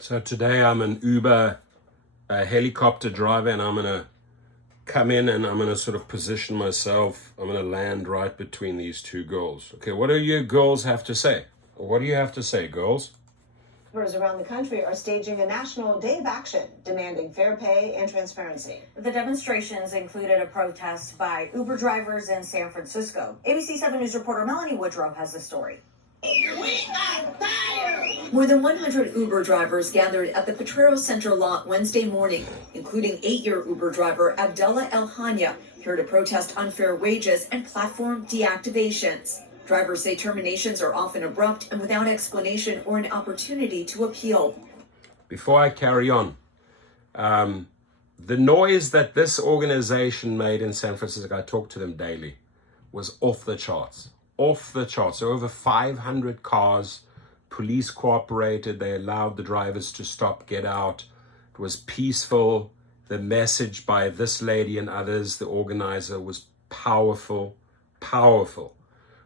So today I'm an Uber helicopter driver, and I'm gonna come in and I'm gonna sort of position myself. I'm gonna land right between these two girls. Okay, what do you girls have to say? What do you have to say, girls? Drivers around the country are staging a national day of action demanding fair pay and transparency. The demonstrations included a protest by Uber drivers in San Francisco. ABC 7 News reporter Melanie Woodrow has the story. We are tired! More than 100 Uber drivers gathered at the Potrero Center lot Wednesday morning, including 8-year Uber driver Abdullah El Hanya, here to protest unfair wages and platform deactivations. Drivers say terminations are often abrupt and without explanation or an opportunity to appeal. Before I carry on, the noise that this organization made in San Francisco, I talk to them daily, was off the charts. Off the charts. So over 500 cars, police cooperated, they allowed the drivers to stop, get out. It was peaceful. The message by this lady and others, the organizer, was powerful, powerful,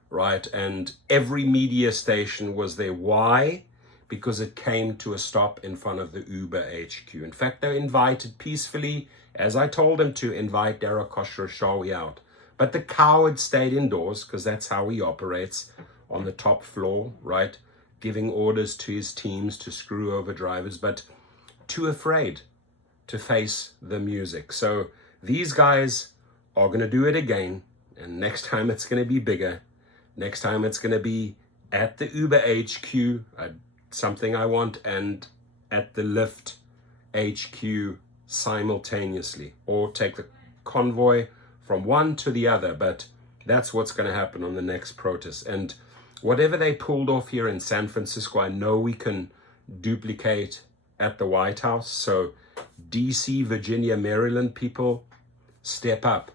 right? And every media station was there. Why? Because it came to a stop in front of the Uber HQ. In fact, they invited peacefully, as I told them to, invite Dara Khosrowshahi out. But the coward stayed indoors because that's how he operates on the top floor, right? Giving orders to his teams to screw over drivers, but too afraid to face the music. So these guys are going to do it again. And next time it's going to be bigger. Next time it's going to be at the Uber HQ, something I want, and at the Lyft HQ simultaneously. Or take the convoy from one to the other, but that's what's going to happen on the next protest. And whatever they pulled off here in San Francisco, I know we can duplicate at the White House. So DC, Virginia, Maryland people, step up.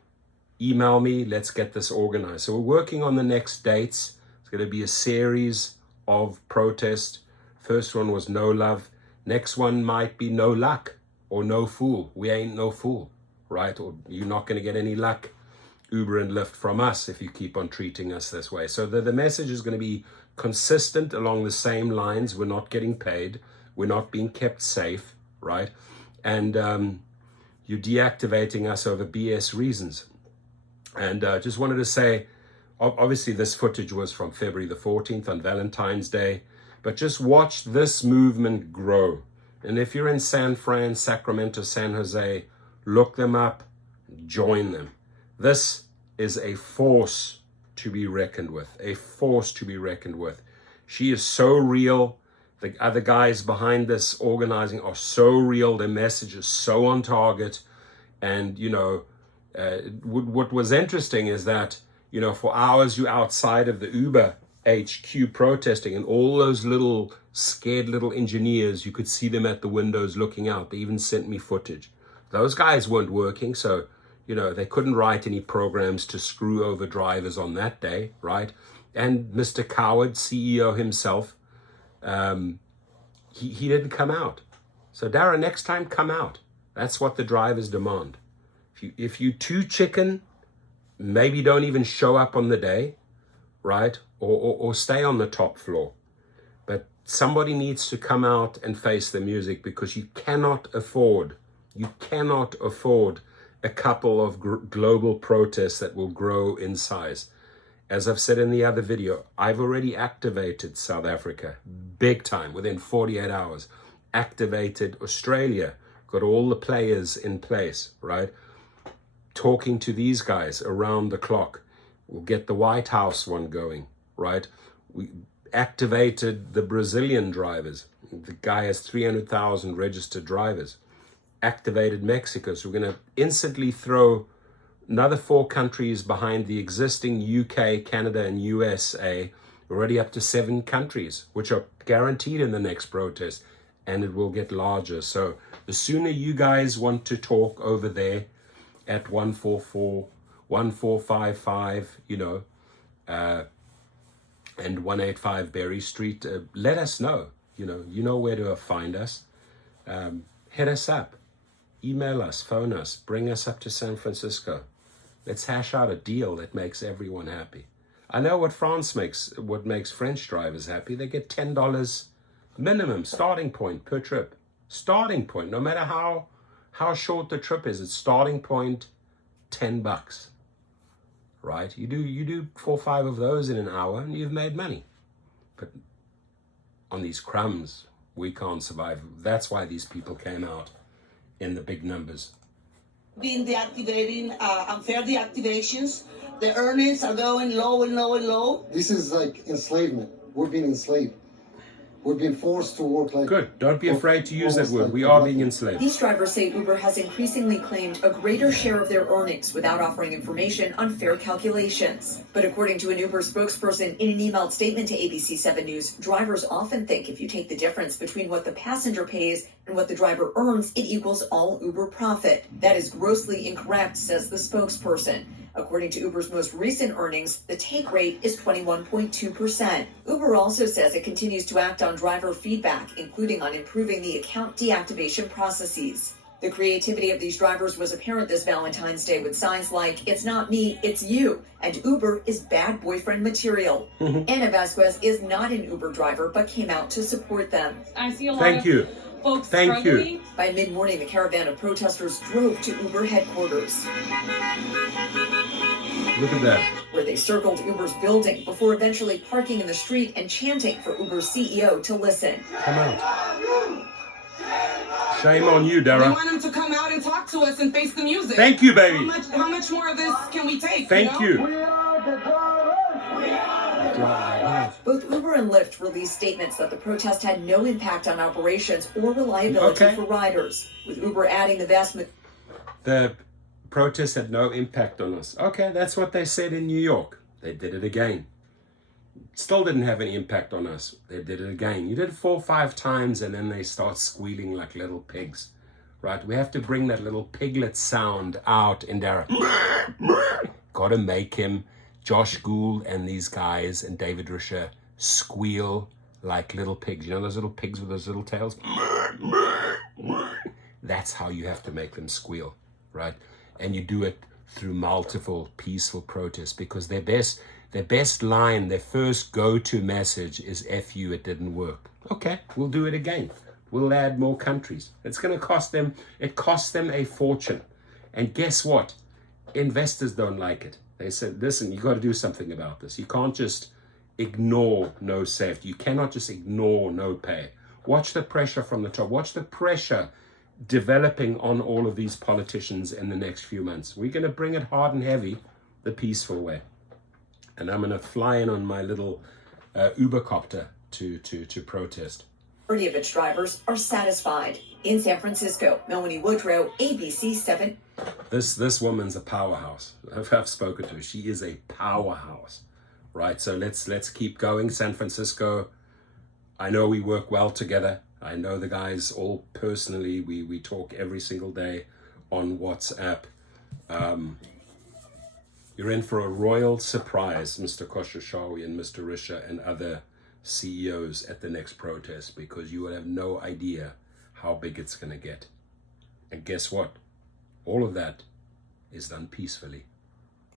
Email me, let's get this organized. So we're working on the next dates. It's going to be a series of protests. First one was no love. Next one might be no luck or no fool. We ain't no fool. Right? Or you're not going to get any luck, Uber and Lyft, from us if you keep on treating us this way. So the message is going to be consistent along the same lines. We're not getting paid. We're not being kept safe, right? And you're deactivating us over BS reasons. And just wanted to say, obviously this footage was from February the 14th on Valentine's Day, but just watch this movement grow. And if you're in San Fran, Sacramento, San Jose, look them up, join them. This is a force to be reckoned with, a force to be reckoned with. She is so real. The other guys behind this organizing are so real. Their message is so on target. And, you know, what was interesting is that, you know, for hours you're outside of the Uber HQ protesting, and all those little scared little engineers, you could see them at the windows looking out. They even sent me footage. Those guys weren't working, so, you know, they couldn't write any programs to screw over drivers on that day, right? And Mr. Coward, CEO himself, he didn't come out. So, Dara, next time, come out. That's what the drivers demand. If you too chicken, maybe don't even show up on the day, right? Or stay on the top floor. But somebody needs to come out and face the music, because you cannot afford a couple of global protests that will grow in size. As I've said in the other video, I've already activated South Africa big time within 48 hours. Activated Australia, got all the players in place, right? Talking to these guys around the clock. We'll get the White House one going, right? We activated the Brazilian drivers. The guy has 300,000 registered drivers. Activated Mexico. So we're going to instantly throw another 4 countries behind the existing UK, Canada, and USA, already up to 7 countries, which are guaranteed in the next protest, and it will get larger. So the sooner you guys want to talk over there at 144, 1455, you know, and 185 Berry Street, let us know. You know where to find us. Hit us up. Email us, phone us, bring us up to San Francisco. Let's hash out a deal that makes everyone happy. I know what makes French drivers happy. They get $10 Minimum starting point per trip. Starting point, no matter how short the trip is, it's starting point $10. Right? You do 4 or 5 of those in an hour and you've made money. But on these crumbs, we can't survive. That's why these people came out in the big numbers. Being deactivating unfair deactivations, the earnings are going low and low and low. This is like enslavement. We're being enslaved. We're being forced to work like... Good. Don't be afraid to use that word. We are being enslaved. These drivers say Uber has increasingly claimed a greater share of their earnings without offering information on fair calculations. But according to an Uber spokesperson in an emailed statement to ABC7 News, drivers often think if you take the difference between what the passenger pays and what the driver earns, it equals all Uber profit. That is grossly incorrect, says the spokesperson. According to Uber's most recent earnings, the take rate is 21.2%. Uber also says it continues to act on driver feedback, including on improving the account deactivation processes. The creativity of these drivers was apparent this Valentine's Day with signs like, "It's not me, it's you," and "Uber is bad boyfriend material." Anna Vasquez is not an Uber driver, but came out to support them. I see a lot of folks struggling. By mid-morning, the caravan of protesters drove to Uber headquarters. Look at that. Where they circled Uber's building before eventually parking in the street and chanting for Uber's CEO to listen. Come out. Shame on you, We Dara. want him to come out and talk to us and face the music. Thank you, baby. How much more of this can we take? Thank you. know? you. Both Uber and Lyft released statements that the protest had no impact on operations or reliability for riders, with Uber adding The protest had no impact on us. Okay, that's what they said in New York. They did it again. Still didn't have any impact on us. They did it again. You did it 4 or 5 times and then they start squealing like little pigs. Right? We have to bring that little piglet sound out in Dara. Gotta make him, Josh Gould and these guys and David Risher squeal like little pigs. You know those little pigs with those little tails? That's how you have to make them squeal, right? And you do it through multiple peaceful protests because their best line, their first go-to message is "F you, it didn't work." Okay, we'll do it again. We'll add more countries. It's going to cost them, it costs them a fortune. And guess what? Investors don't like it. They said, listen, you got to do something about this. You can't just ignore no safety. You cannot just ignore no pay. Watch the pressure from the top. Watch the pressure developing on all of these politicians in the next few months. We're going to bring it hard and heavy the peaceful way. And I'm going to fly in on my little Uber copter to protest. Majority of its drivers are satisfied. In San Francisco, Melanie Woodrow, ABC7. This woman's a powerhouse. I've spoken to her. She is a powerhouse, right? So let's keep going. San Francisco, I know we work well together. I know the guys all personally. We talk every single day on WhatsApp. You're in for a royal surprise, Mr. Khosrowshahi and Mr. Risher and other CEOs at the next protest, because you will have no idea how big it's going to get. And guess what? All of that is done peacefully.